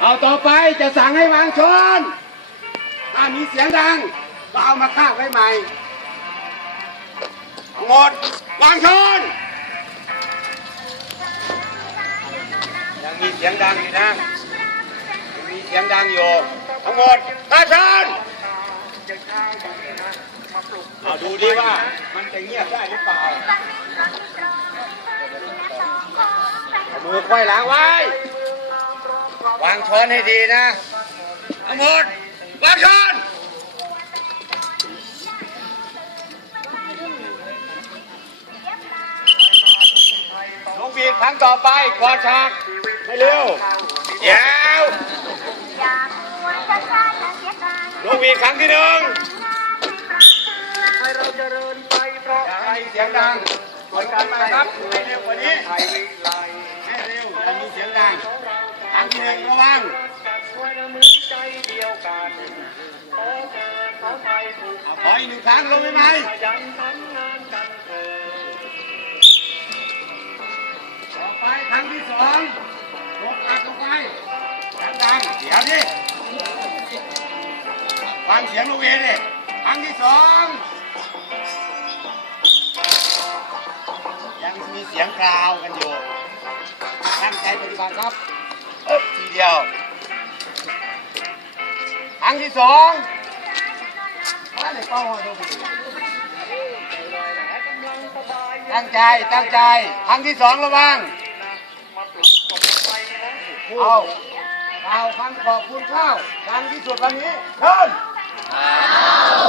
เอาต่อไปจะสั่งให้วางช้อนถ้ามีเสียงดังก็เอามาคาบไว้ใหม่งหมดวางช้อนยังมีเสียงดังอยู่นะยังมีเสียงดังอยู่ทั้งหมดคาช้อนเอาดูดิว่ามันจะเงียบได้หรือเปล่าเอามือควายหลังไว้ วางช้อนให้ดีนะทั้งหมดวางช้อนลงบีดครั้งต่อไปกอดฉากให้เร็วเดี๋ยวลงบีดครั้งที่หนึ่งให้เราเจริญไปเพราะอย่าให้เสียงดังกดกันมาครับให้เร็วกว่านี้ ครั้งที่หนึ่งระวังเอนใจเดียวกันขอเธอขอไทยผูกเอาขออีกหนึ่งครั้งลงไปไหมต่อไปครั้งที่สองลงอัดลงไปดังๆเดี๋ยวดิฟังเสียงลูกเวดิครั้งที่สองยังมีเสียงกราวกันอยู่ตั้งใจปฏิบัติครับ เอ๊บทีเดียวครั้งที่สองมาเลยเป้าให้ดูตั้งใจ ตั้งใจ ครั้งที่สองระวังมาปลุกตกไฟนะเอาเอาคำขอบคุณข้าวดังที่สุดวันนี้เชิญดังกว่านี้